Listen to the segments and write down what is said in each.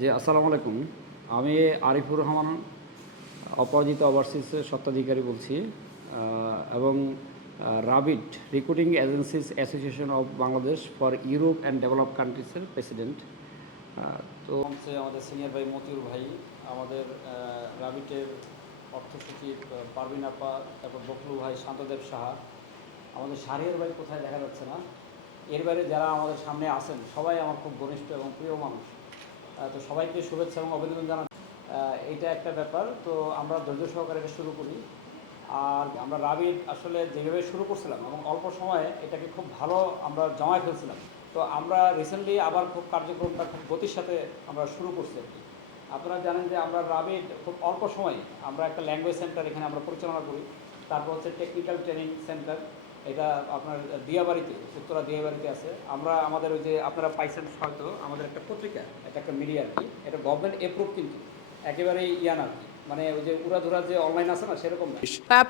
জি, আসসালামু আলাইকুম। আমি আরিফুর রহমান অপরাজিতা ওভারসিজের স্বত্বাধিকারী বলছি এবং রাবিট recruiting agencies association of Bangladesh for Europe and develop কান্ট্রিজের প্রেসিডেন্ট। তো হচ্ছে আমাদের সিনিয়র ভাই মতিউর ভাই, আমাদের রাবিটের অর্থ সচিব পারভিন আপা, তারপর বকলু ভাই, শান্তদেব সাহা, আমাদের শাহরিয়ার ভাই কোথায় দেখা যাচ্ছে না। এর বাইরে যারা আমাদের সামনে আছেন সবাই আমার খুব ঘনিষ্ঠ এবং প্রিয় মানুষ। তো সবাইকে শুভেচ্ছা এবং অভিনন্দন জানাই। এইটা একটা ব্যাপার। তো আমরা ধৈর্য সহকারে এটা শুরু করি। আর আমরা রাবিট আসলে যেভাবে শুরু করছিলাম এবং অল্প সময়ে এটাকে খুব ভালো আমরা জমায় ফেলছিলাম। তো আমরা রিসেন্টলি আবার খুব কার্যক্রমটা খুব গতির সাথে আমরা শুরু করছি আর কি। আপনারা জানেন যে আমরা রাবিট খুব অল্প সময়ে আমরা একটা ল্যাঙ্গুয়েজ সেন্টার এখানে আমরা পরিচালনা করি। তারপর হচ্ছে টেকনিক্যাল ট্রেনিং সেন্টার, এটা আপনার দিয়াবাড়িতে, উত্তরা দিয়াবাড়িতে আছে। আমরা আমাদের ওই যে আপনারা পাইছেন হয়তো আমাদের একটা পত্রিকা, এটা একটা মিডিয়া আর কি, এটা গভর্নমেন্ট এপ্রুভ, কিন্তু একেবারেই ইয়ান আর কি, মানে ওই যে উড়াধুরা যে অনলাইন আছে না, সেরকম না।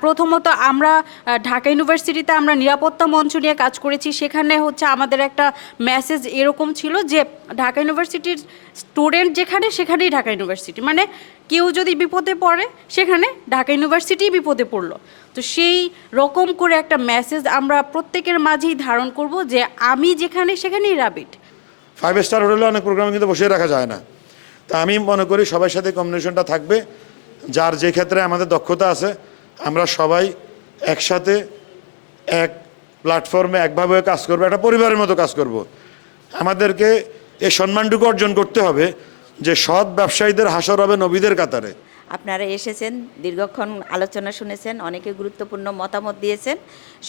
প্রথমত আমরা ঢাকা ইউনিভার্সিটিতে আমরা নিরাপত্তা মঞ্চ নিয়ে কাজ করেছি। সেখানে হচ্ছে আমাদের একটা মেসেজ এরকম ছিল যে ঢাকা ইউনিভার্সিটির স্টুডেন্ট যেখানে সেখানেই ঢাকা ইউনিভার্সিটি, মানে কেউ যদি বিপদে পড়ে সেখানে ঢাকা ইউনিভার্সিটিই বিপদে পড়লো। তো সেই রকম করে একটা মেসেজ আমরা প্রত্যেকের মাঝেই ধারণ করব যে আমি যেখানে সেখানেই রাবিট। 5 স্টার হোটেলে অনেক প্রোগ্রাম কিন্তু বসিয়ে রাখা যায় না। তা আমি মনে করি সবার সাথে কম্বিনেশনটা থাকবে, যার যে ক্ষেত্রে আমাদের দক্ষতা আছে আমরা সবাই একসাথে এক প্ল্যাটফর্মে একভাবে কাজ করবো, একটা পরিবারের মতো কাজ করব। আমাদেরকে এই সম্মানটুকু অর্জন করতে হবে যে সৎ ব্যবসায়ীদের হাসর হবে নবীদের কাতারে। আপনারা এসেছেন, দীর্ঘক্ষণ আলোচনা শুনেছেন, অনেকে গুরুত্বপূর্ণ মতামত দিয়েছেন।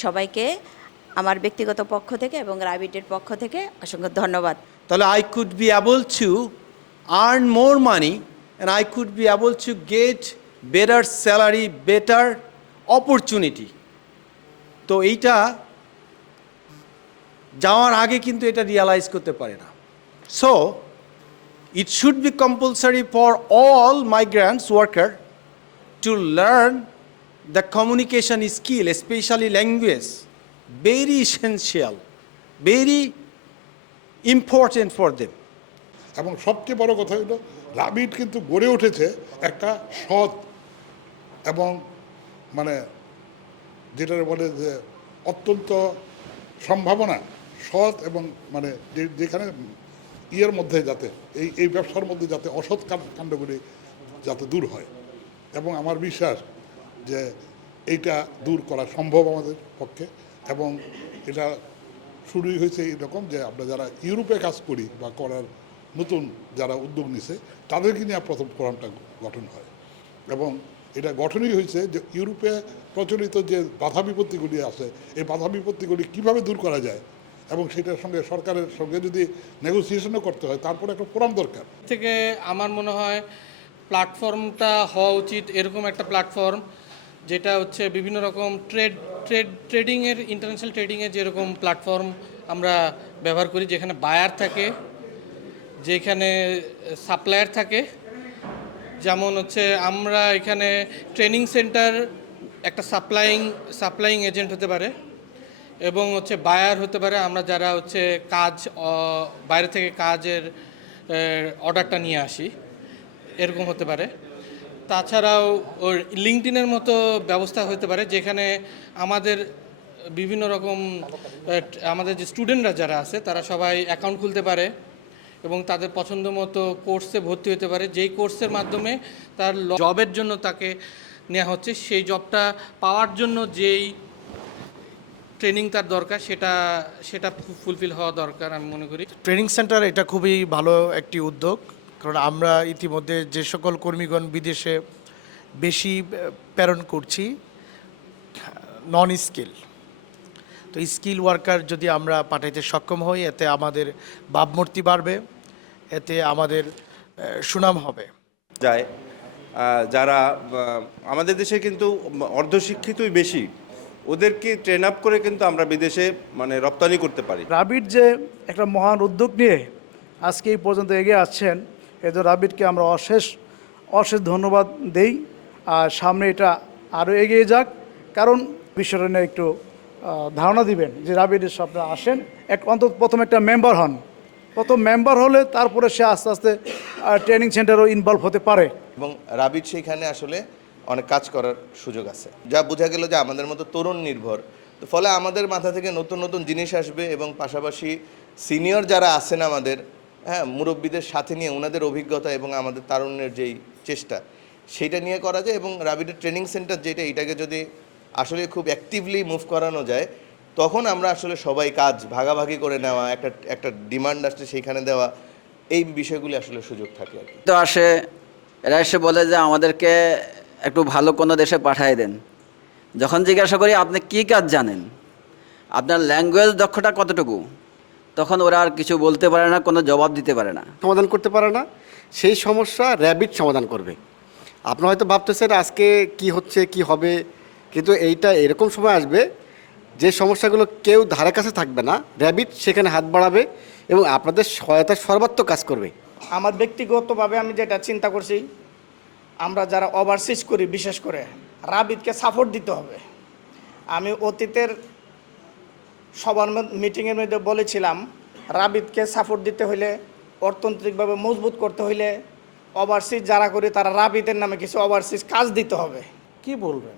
সবাইকে আমার ব্যক্তিগত পক্ষ থেকে এবং রাবিটের পক্ষ থেকে অসংখ্য ধন্যবাদ। তাহলে I could be able to earn more money and I could be able to get better salary, better opportunity. তো এইটা যাওয়ার আগে কিন্তু এটা রিয়ালাইজ করতে পারে না। So it should be compulsory for all migrants worker to learn the communication skill, especially language, very essential, very important for them. এবং সবচেয়ে বড় কথা হলো রাবিট কিন্তু গড়ে উঠেছে একটা সৎ এবং মানে যেটা বলে যে অত্যন্ত সম্ভাবনা সৎ এবং মানে যেখানে ইয়ের মধ্যে যাতে এই ব্যবসার মধ্যে যাতে অসৎ কাণ্ডগুলি যাতে দূর হয়, এবং আমার বিশ্বাস যে এইটা দূর করা সম্ভব আমাদের পক্ষে। এবং এটা শুরুই হয়েছে এরকম যে আমরা যারা ইউরোপে কাজ করি বা করার নতুন যারা উদ্যোগ নিছে তাদেরকে নিয়ে প্রথম ফোরামটা গঠন হয়। এবং এটা গঠনই হয়েছে যে ইউরোপে প্রচলিত যে বাধা বিপত্তিগুলি আছে এই বাধা বিপত্তিগুলি কীভাবে দূর করা যায়, এবং সেটার সঙ্গে সরকারের সঙ্গে যদি নেগোসিয়েশনও করতে হয় তারপরে একটা ফোরাম দরকার। থেকে আমার মনে হয় প্ল্যাটফর্মটা হওয়া উচিত এরকম একটা প্ল্যাটফর্ম যেটা হচ্ছে বিভিন্ন রকম ট্রেডিংয়ের, ইন্টারন্যাশনাল ট্রেডিংয়ের যেরকম প্ল্যাটফর্ম আমরা ব্যবহার করি, যেখানে বায়ার থাকে, যেখানে সাপ্লায়ার থাকে। যেমন হচ্ছে আমরা এখানে ট্রেনিং সেন্টার একটা সাপ্লাইং এজেন্ট হতে পারে এবং হচ্ছে বায়ার হতে পারে আমরা যারা হচ্ছে কাজ বাইরে থেকে কাজের অর্ডারটা নিয়ে আসি, এরকম হতে পারে। তাছাড়াও ওর লিঙ্কডইনের মতো ব্যবস্থা হতে পারে যেখানে আমাদের বিভিন্ন রকম আমাদের যে স্টুডেন্টরা যারা আছে তারা সবাই অ্যাকাউন্ট খুলতে পারে এবং তাদের পছন্দ মতো কোর্সে ভর্তি হতে পারে, যেই কোর্সের মাধ্যমে তার জবের জন্য তাকে নেওয়া হচ্ছে, সেই জবটা পাওয়ার জন্য যেই ট্রেনিং তার দরকার সেটা ফুলফিল হওয়া দরকার আমি মনে করি। ট্রেনিং সেন্টার এটা খুবই ভালো একটি উদ্যোগ, কারণ আমরা ইতিমধ্যে যে সকল কর্মীগণ বিদেশে বেশি প্রেরণ করছি নন স্কিল, তো স্কিল ওয়ার্কার যদি আমরা পাঠাইতে সক্ষম হই এতে আমাদের ভাবমূর্তি বাড়বে, এতে আমাদের সুনাম হবে। যায় যারা আমাদের দেশে কিন্তু অর্ধশিক্ষিতই বেশি, ওদেরকে ট্রেন আপ করে কিন্তু আমরা বিদেশে মানে রপ্তানি করতে পারি। রাবিট যে একটা মহান উদ্যোগ নিয়ে আজকে এই পর্যন্ত এগিয়ে আসছেন, এতে রাবিটকে আমরা অশেষ ধন্যবাদ দেই। আর সামনে এটা আরও এগিয়ে যাক, কারণ বিষয়টা নিয়ে একটু ধারণা দিবেন যে রাবিটের আপনারা আসেন, অন্তত প্রথম একটা মেম্বার হন, প্রথম মেম্বার হলে তারপরে সে আস্তে আস্তে ট্রেনিং সেন্টারও ইনভলভ হতে পারে। এবং রাবিট সেইখানে আসলে অনেক কাজ করার সুযোগ আছে, যা বোঝা গেল যে আমাদের মতো তরুণ নির্ভর, তো ফলে আমাদের মাথা থেকে নতুন নতুন জিনিস আসবে এবং পাশাপাশি সিনিয়র যারা আছেন আমাদের, হ্যাঁ, মুরব্বীদের সাথে নিয়ে ওনাদের অভিজ্ঞতা এবং আমাদের তারুণ্যের যেই চেষ্টা সেইটা নিয়ে করা যায়। এবং রাবিটের ট্রেনিং সেন্টার যেটা, এটাকে যদি আসলে খুব অ্যাক্টিভলি মুভ করানো যায়, তখন আমরা আসলে সবাই কাজ ভাগাভাগি করে নেওয়া, একটা ডিমান্ড আসলে সেইখানে দেওয়া, এই বিষয়গুলি আসলে সুযোগ থাকে আর কি। তো এরা এসে বলে যে আমাদেরকে একটু ভালো কোনো দেশে পাঠিয়ে দেন। যখন জিজ্ঞাসা করি আপনি কী কাজ জানেন, আপনার ল্যাঙ্গুয়েজ দক্ষতা কতটুকু, তখন ওরা আর কিছু বলতে পারে না, কোনো জবাব দিতে পারে না, সমাধান করতে পারে না। সেই সমস্যা র্যাবিট সমাধান করবে। আপনারা হয়তো ভাবতেছেন আজকে কি হচ্ছে কি হবে, কিন্তু এইটা এরকম সময় আসবে যে সমস্যাগুলো কেউ ধারে কাছে থাকবে না, র্যাবিট সেখানে হাত বাড়াবে এবং আপনাদের সহায়তার সর্বাত্মক কাজ করবে। আমার ব্যক্তিগতভাবে আমি যেটা চিন্তা করছি, আমরা যারা ওভারসিজ করি বিশেষ করে রাবিটকে সাপোর্ট দিতে হবে। আমি অতীতের সবার মিটিংয়ের মধ্যে বলেছিলাম, রাবিটকে সাপোর্ট দিতে হইলে, অর্থনৈতিকভাবে মজবুত করতে হইলে ওভারসিজ যারা করি তারা রাবিটের নামে কিছু ওভারসিজ কাজ দিতে হবে। কি বলবেন,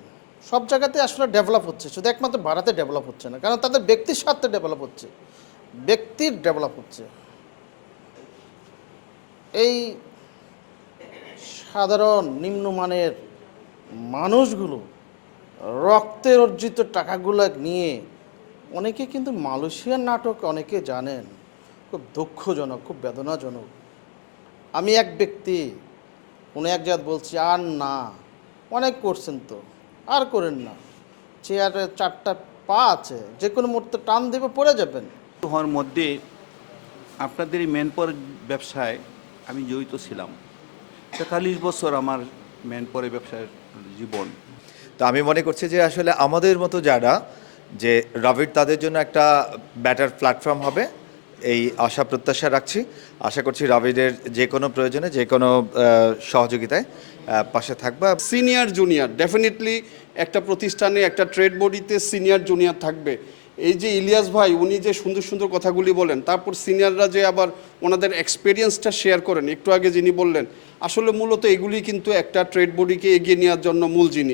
সব জায়গাতে আসলে ডেভেলপ হচ্ছে, শুধু একমাত্র ভারতে ডেভেলপ হচ্ছে না, কারণ তাদের ব্যক্তির স্বার্থে ডেভেলপ হচ্ছে, ব্যক্তির ডেভেলপ হচ্ছে। এই সাধারণ নিম্নমানের মানুষগুলো রক্তের অর্জিত টাকাগুলো নিয়ে অনেকে কিন্তু মালয়েশিয়ার নাটক অনেকে জানেন, খুব দুঃখজনক, খুব বেদনাজনক। আমি এক ব্যক্তি কোনো এক জায়গায় বলছি, আর না, অনেক করছেন তো, আর করেন না, চেয়ারে 4টা পা আছে, যে কোনো মুহূর্তে টান দেবে পড়ে যাবেন। হওয়ার মধ্যে আপনাদের এই ম্যানপাওয়ার ব্যবসায় আমি জড়িত ছিলাম। 43 বছর আমার ম্যানপাওয়ার ব্যবসার জীবন। তো আমি মনে করছি যে আসলে আমাদের মতো যারা, যে রাবিট তাদের জন্য একটা বেটার প্ল্যাটফর্ম হবে, এই আশা প্রত্যাশা রাখছি। আশা করছি রাবিটের যে কোনো প্রয়োজনে, যে কোনো সহযোগিতায় পাশে থাকবে। সিনিয়র জুনিয়র ডেফিনেটলি একটা প্রতিষ্ঠানে, একটা ট্রেড বডিতে সিনিয়র জুনিয়র থাকবে। এই যে ইলিয়াস ভাই, উনি যে সুন্দর সুন্দর কথাগুলি বলেন, তারপর সিনিয়ররা যে আবার ওনাদের এক্সপিরিয়েন্সটা শেয়ার করেন, একটু আগে যিনি বললেন, আসলে মূলত এগুলি কিন্তু একটা ট্রেড বডিকে এগিয়ে নেওয়ার জন্য মূল জিনিস।